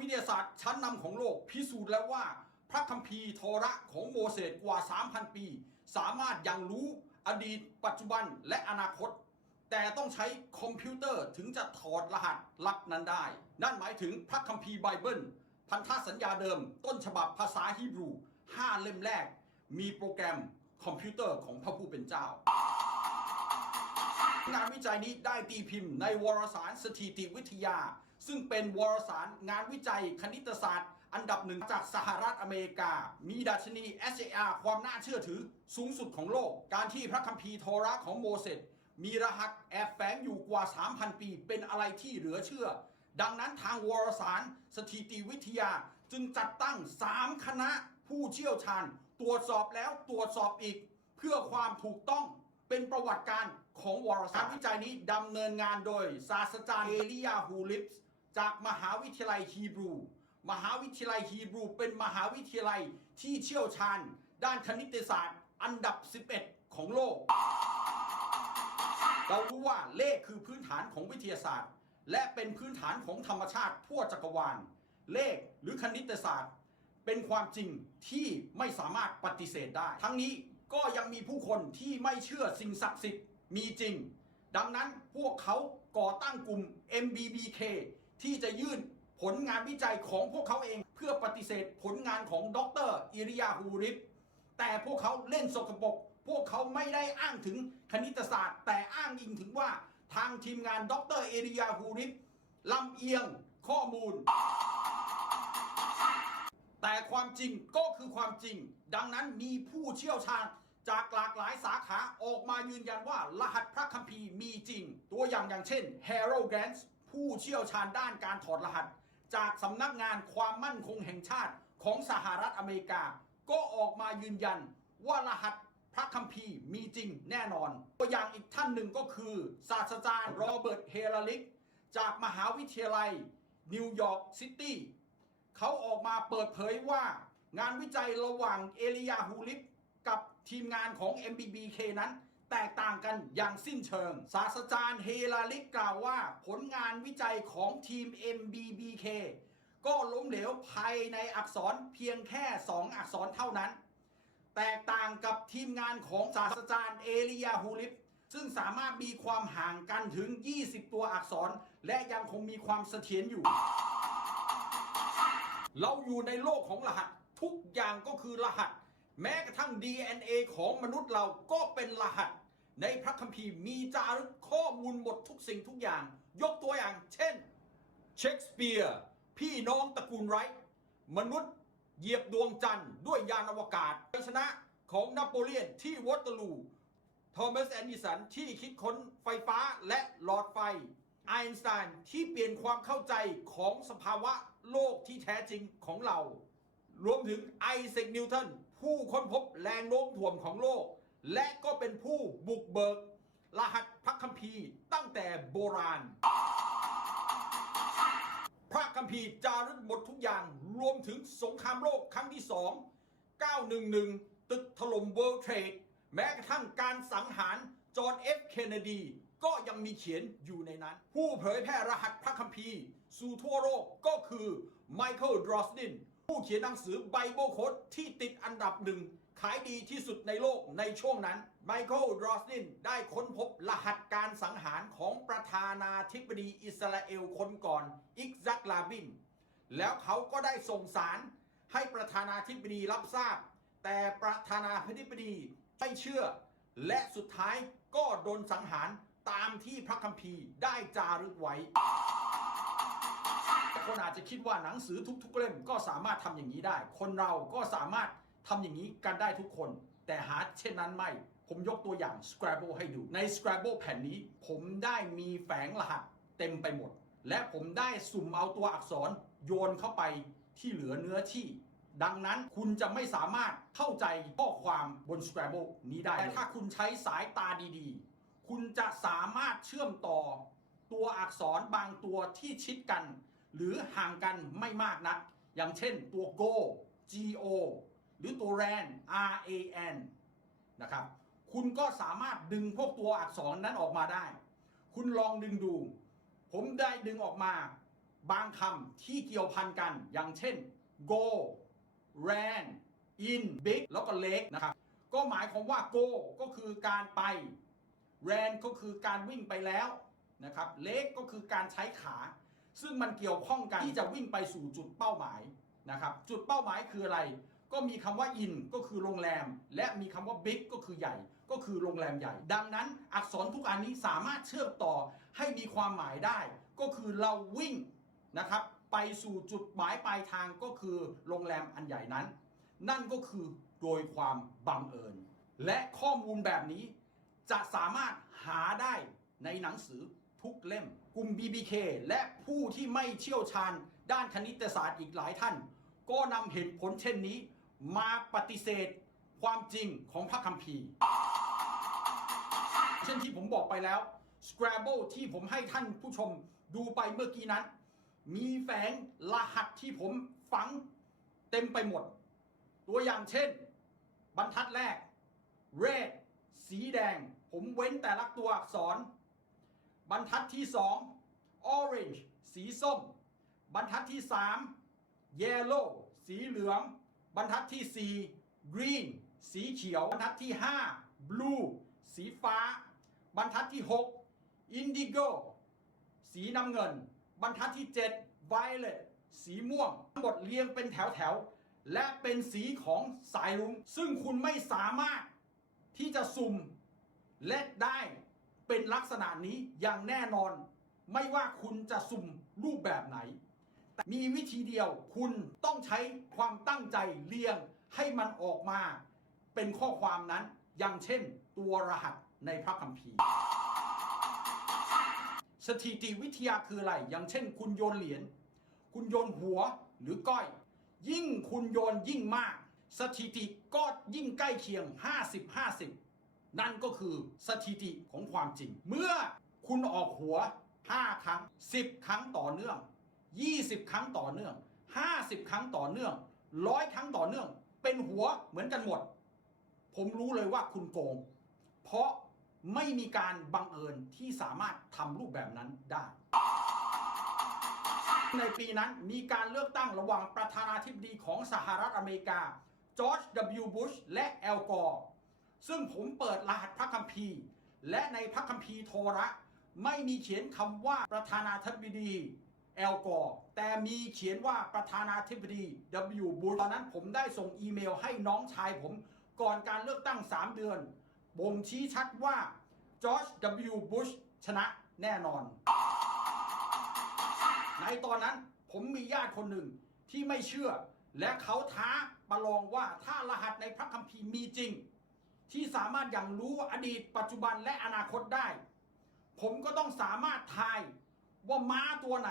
วิทยาศาสตร์ชั้นนำของโลกพิสูจน์แล้วว่า พระคัมภีร์โทระของโมเสสกว่า 3,000 ปี สามารถยังรู้อดีต ปัจจุบันและอนาคต แต่ต้องใช้คอมพิวเตอร์ถึงจะถอดรหัสลับนั้นได้ นั่นหมายถึงพระคัมภีร์ไบเบิล พันธสัญญาเดิม ต้นฉบับภาษาฮีบรู 5 เล่มแรก มีโปรแกรมคอมพิวเตอร์ของพระผู้เป็นเจ้างานวิจัยนี้ได้ตีพิมพ์ในวารสารสถิติวิทยา ซึ่งเป็นวารสารงานวิจัยคณิตศาสตร์ อันดับหนึ่งจากสหรัฐอเมริกา มีดัชนี SAR ความน่าเชื่อถือสูงสุดของโลก การที่พระคัมภีร์โทราของโมเสสมีรหัสแอบแฝงอยู่กว่า 3,000 ปี เป็นอะไรที่เหลือเชื่อ ดังนั้นทางวารสารสถิติวิทยาจึงจัดตั้ง 3 คณะผู้เชี่ยวชาญ ตรวจสอบแล้วตรวจสอบอีก เพื่อความถูกต้องเป็นประวัติการของวารสารวิจัยนี้ดำเนินงานโดยศาสตราจารย์เอลียาฮูลิปส์ จากมหาวิทยาลัยฮีบรู มหาวิทยาลัยฮีบรู เป็นมหาวิทยาลัยที่เชี่ยวชาญ ด้านคณิตศาสตร์ อันดับ 11 ของโลก เรารู้ว่าเลขคือพื้นฐานของวิทยาศาสตร์ และเป็นพื้นฐานของธรรมชาติทั่วจักรวาล เลขหรือคณิตศาสตร์ เป็นความจริงที่ไม่สามารถปฏิเสธได้ ทั้งนี้ก็ยังมีผู้คนที่ไม่เชื่อสิ่งศักดิ์สิทธิ์มีจริง ดังนั้นพวกเขาก่อตั้งกลุ่ม MBBK ที่จะยื่นผลงานวิจัยของพวกเขาเองเพื่อปฏิเสธผลงานของดรอิริยาฮูริฟแต่พวกเขาเล่นสกปรกพวกเขาไม่ได้อ้างถึงคณิตศาสตร์ แต่อ้างอิงถึงว่าทางทีมงานดรเอริยาฮูริฟลำเอียงข้อมูล แต่ความจริงก็คือความจริง ดังนั้นมีผู้เชี่ยวชาญจากหลากหลายสาขาออกมายืนยันว่ารหัสพระคัมภีร์มีจริง ตัวอย่างอย่างเช่น Harold Grant ผู้เชี่ยวชาญด้านการถอดรหัส จากสำนักงานความมั่นคงแห่งชาติของสหรัฐอเมริกา ก็ออกมายืนยันว่ารหัสพระคัมภีร์มีจริงแน่นอน ตัวอย่างอีกท่านหนึ่งก็คือ ศาสตราจารย์โรเบิร์ตเฮลลิก จากมหาวิทยาลัย นิวยอร์กซิตี้เขาออกมาเปิดเผยว่างานวิจัยระหว่างเอลียาฮูลิปกับทีมงานของ MBBK นั้น แตกต่างกันอย่างสิ้นเชิง ศาสตราจารย์เฮลาลิกกล่าวว่า ผลงานวิจัยของทีม MBBK ก็ล้มเหลวภายในอักษรเพียงแค่ 2 อักษรเท่านั้น แตกต่างกับทีมงานของศาสตราจารย์เอลียาฮูลิปซึ่งสามารถมีความห่างกันถึง 20 ตัวอักษร และยังคงมีความเสถียรอยู่ เราอยู่ในโลกของรหัส ทุกอย่างก็คือรหัส แม้กระทั่ง DNA ของมนุษย์เราก็เป็นรหัส ในพระคัมภีร์มีจารึกข้อมูลหมดทุกสิ่งทุกอย่าง ยกตัวอย่าง เช่น เชคสเปียร์พี่น้องตระกูลไรท์มนุษย์เหยียบดวงจันทร์ด้วยยานอวกาศชัยชนะของนโปเลียนที่วอเตอร์ลูโทมัสแอนดิสันที่คิดค้นไฟฟ้าและหลอดไฟไอน์สไตน์ที่เปลี่ยนความเข้าใจของสภาวะโลกที่แท้จริงของเรา รวมถึงไอแซคนิวตันผู้ค้นพบแรงโน้มถ่วงของโลก และก็เป็นผู้บุกเบิก รหัสพระคัมภีร์ตั้งแต่โบราณ พระคัมภีร์จารึกหมดทุกอย่างรวมถึงสงครามโลกครั้งที่สอง911 ตึกถล่ม World Trade แม้กระทั่งการสังหารจอห์นเอฟเคนเนดีก็ยังมีเขียนอยู่ในนั้น ผู้เผยแพร่รหัสพระคัมภีร์ สู่ทั่วโลกก็คือไมเคิลดรอสดิน ผู้เขียนหนังสือไบเบิลโคดที่ติดอันดับหนึ่ง ขายดีที่สุดในโลกในช่วงนั้นไมเคิลดรอสดินได้ค้นพบรหัสการสังหารของประธานาธิบดีอิสราเอลคนก่อน อิกซักลาบิน แล้วเขาก็ได้ส่งสารให้ประธานาธิบดีรับทราบ แต่ประธานาธิบดีไม่เชื่อ และสุดท้ายก็โดนสังหารตามที่พระคัมภีร์ได้จารึกไว้ คนอาจจะคิดว่าหนังสือทุกๆเล่มก็สามารถทำอย่างนี้ได้ คนเราก็สามารถทำอย่างนี้กันได้ทุกคน แต่หาเช่นนั้นไม่ ผมยกตัวอย่าง Scrabble ให้ดู ใน Scrabble แผ่นนี้ ผมได้มีแฝงรหัสเต็มไปหมด และผมได้สุ่มเอาตัวอักษรโยนเข้าไปที่เหลือเนื้อที่ ดังนั้นคุณจะไม่สามารถเข้าใจข้อความบน Scrabble นี้ได้ แต่ถ้าคุณใช้สายตาดีๆ คุณจะสามารถเชื่อมต่อ ตัวอักษรบางตัวที่ชิดกัน หรือห่างกันไม่มากนัก อย่างเช่นตัว go go หรือตัว ran ran นะครับ คุณก็สามารถดึงพวกตัวอักษรนั้นออกมาได้ คุณลองดึงดู ผมได้ดึงออกมา บางคำที่เกี่ยวพันกัน อย่างเช่น go ran in big แล้วก็ lake นะครับ ก็หมายความว่า go ก็คือการไป ran ก็คือการวิ่งไปแล้ว นะครับ lake ก็คือการใช้ขา ซึ่งมันเกี่ยวข้องกันที่จะวิ่งไปสู่จุดเป้าหมายนะครับจุดเป้าหมายคืออะไร ก็มีคำว่า in ก็คือโรงแรม และมีคำว่า big ก็คือใหญ่ ก็คือโรงแรมใหญ่ ดังนั้นอักษรทุกอันนี้สามารถเชื่อมต่อให้มีความหมายได้ ก็คือเราวิ่งนะครับไปสู่จุดหมายปลายทางก็คือโรงแรมอันใหญ่นั้น นั่นก็คือโดยความบังเอิญ และข้อมูลแบบนี้จะสามารถหาได้ในหนังสือ ทุกเล่ม กลุ่ม BBK และผู้ที่ไม่เชี่ยวชาญด้านคณิตศาสตร์อีกหลายท่าน ก็นำเหตุผลเช่นนี้ มาปฏิเสธความจริงของพระคัมภีร์ เช่นที่ผมบอกไปแล้ว Scrabble ที่ผมให้ท่านผู้ชมดูไปเมื่อกี้นั้น มีแฝงรหัสที่ผมฝังเต็มไปหมด ตัวอย่างเช่น บรรทัดแรก red สีแดง ผมเว้นแต่ละตัวอักษร บรรทัดที่ 2 orange สีส้ม บรรทัดที่ 3 yellow สีเหลือง บรรทัดที่ 4 green สีเขียว บรรทัดที่ 5 blue สีฟ้า บรรทัดที่ 6 indigo สีน้ำเงิน บรรทัดที่ 7 violet สีม่วงทั้งหมดเรียงเป็นแถวแถวและเป็นสีของสายรุ้งซึ่งคุณไม่สามารถที่จะสุ่มและได้ เป็นลักษณะนี้อย่างแน่นอน ไม่ว่าคุณจะสุ่มรูปแบบไหน แต่มีวิธีเดียวคุณต้องใช้ความตั้งใจเรียงให้มันออกมา เป็นข้อความนั้น อย่างเช่น ตัวรหัสในพระคัมภีร์สถิติวิทยาคืออะไร อย่างเช่น คุณโยนเหรียญ คุณโยนหัวหรือก้อย ยิ่งคุณโยนยิ่งมาก สถิติก็ยิ่งใกล้เคียง 50-50 นั่นก็คือสถิติของความจริง เมื่อคุณออกหัว 5 ครั้ง 10 ครั้งต่อเนื่อง 20 ครั้งต่อเนื่อง 50 ครั้งต่อเนื่อง100ครั้งต่อเนื่อง เป็นหัวเหมือนกันหมด ผมรู้เลยว่าคุณโกง เพราะไม่มีการบังเอิญที่สามารถทำรูปแบบนั้นได้ ในปีนั้นมีการเลือกตั้งระหว่างประธานาธิบดีของสหรัฐอเมริกาจอร์จ W. บุชและแอลกอร์ ซึ่งผมเปิดรหัสพระคัมภีร์ และในพระคัมภีร์โทระไม่มีเขียนคำว่าประธานาธิบดีแอลกอร์แต่มีเขียนว่าประธานาธิบดี W. บุชตอนนั้นผมได้ส่งอีเมลให้น้องชายผมก่อนการเลือกตั้ง 3 เดือน บ่งชี้ชัดว่าจอร์จ W. บุชชนะแน่นอน ในตอนนั้นผมมีญาติคนหนึ่งที่ไม่เชื่อ และเขาท้าประลองว่าถ้ารหัสในพระคัมภีร์มีจริง ที่สามารถอย่างรู้อดีต ปัจจุบันและอนาคตได้ ผมก็ต้องสามารถทายว่าม้าตัวไหน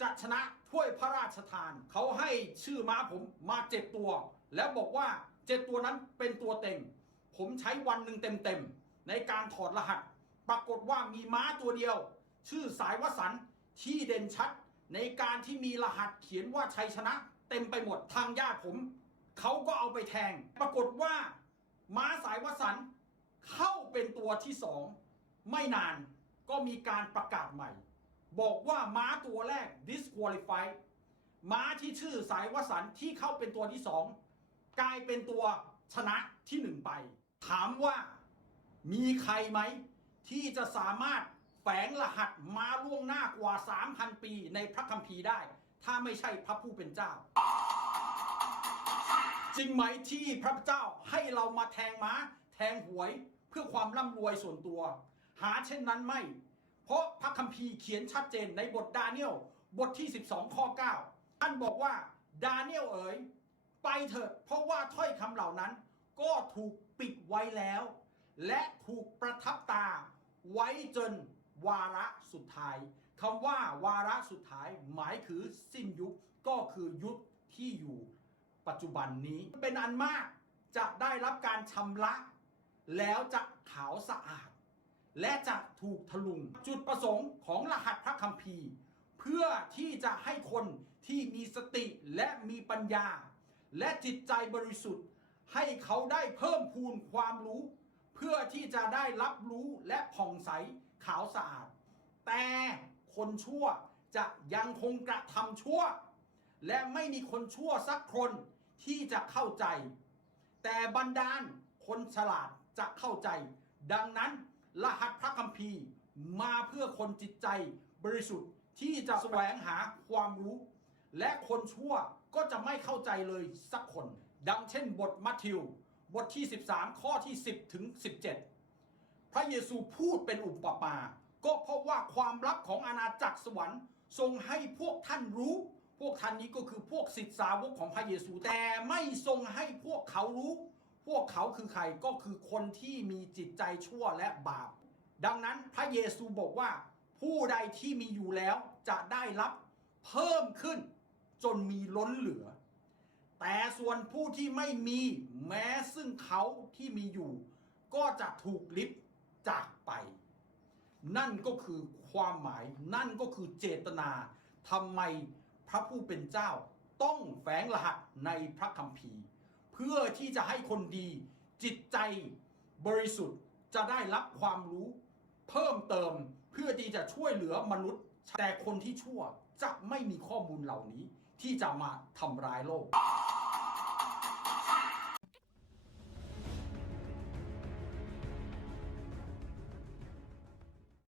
จะชนะถ้วยพระราชทาน เขาให้ชื่อม้าผมมาเจ็ดตัว แล้วบอกว่าเจ็ดตัวนั้นเป็นตัวเต็ง ผมใช้วันหนึ่งเต็มๆ ในการถอดรหัส ปรากฏว่ามีม้าตัวเดียว ชื่อสายวสันที่เด่นชัด ในการที่มีรหัสเขียนว่าชัยชนะ เต็มไปหมดทางญาติผม เขาก็เอาไปแทง ปรากฏว่า ม้าสายวสันเข้าเป็นตัวที่สองไม่นานก็มีการประกาศใหม่ บอกว่าม้าตัวแรก disqualify ม้าที่ชื่อสายวสันที่เข้าเป็นตัวที่สองกลายเป็นตัวชนะที่หนึ่งไป ถามว่ามีใครไหม ที่จะสามารถแฝงรหัสมาล่วงหน้ากว่า 3,000 ปีในพระคัมภีร์ได้ ถ้าไม่ใช่พระผู้เป็นเจ้า จริงไหมที่พระเจ้าให้เรามาแทงม้า แทงหวยเพื่อความร่ำรวยส่วนตัว หาเช่นนั้นไม่ เพราะพระคัมภีร์เขียนชัดเจนในบทดาเนียลบทที่ 12 ข้อ 9 ท่านบอกว่าดาเนียลเอ๋ยไปเถิดเพราะว่าถ้อยคำเหล่านั้น ก็ถูกปิดไว้แล้ว และถูกประทับตาไว้จนวาระสุดท้ายคำว่าวาระสุดท้ายหมายคือสิ้นยุคก็คือยุคที่อยู่ ปัจจุบันนี้เป็นอันมากจะได้รับการชำระ แล้วจะขาวสะอาด และจะถูกถลุงจุดประสงค์ของรหัสพระคัมภีร์ เพื่อที่จะให้คนที่มีสติและมีปัญญา และจิตใจบริสุทธิ์ ให้เขาได้เพิ่มพูนความรู้ เพื่อที่จะได้รับรู้และผ่องใสขาวสะอาด แต่คนชั่วจะยังคงกระทำชั่ว และไม่มีคนชั่วสักคน ที่จะเข้าใจ แต่บรรดาลคนฉลาดจะเข้าใจ ดังนั้นรหัสพระคัมภีร์มาเพื่อคนจิตใจบริสุทธิ์ที่จะแสวงหาความรู้ และคนชั่วก็จะไม่เข้าใจเลยสักคน ดังเช่นบทมัทธิว บทที่ 13 ข้อที่ 10 ถึง 17 พระเยซูพูดเป็นอุปมาก็เพราะว่าความลับของอาณาจักรสวรรค์ทรงให้พวกท่านรู้ พวกท่านนี้ก็คือพวกศิษย์สาวกของพระเยซู แต่ไม่ทรงให้พวกเขารู้ พวกเขาคือใครก็คือคนที่มีจิตใจชั่วและบาป ดังนั้นพระเยซูบอกว่า ผู้ใดที่มีอยู่แล้วจะได้รับเพิ่มขึ้น จนมีล้นเหลือ แต่ส่วนผู้ที่ไม่มีแม้ซึ่งเขาที่มีอยู่ ก็จะถูกลิบจากไป นั่นก็คือความหมายนั่นก็คือเจตนาทำไม ระผู้เป็นเจ้าต้องแฝงรหัสในพระคัมภีร์ เพื่อที่จะให้คนดีจิตใจบริสุทธิ์จะได้รับความรู้ เพิ่มเติมเพื่อที่จะช่วยเหลือมนุษย์ แต่คนที่ชั่วจะไม่มีข้อมูลเหล่านี้ที่จะมาทำร้ายโลก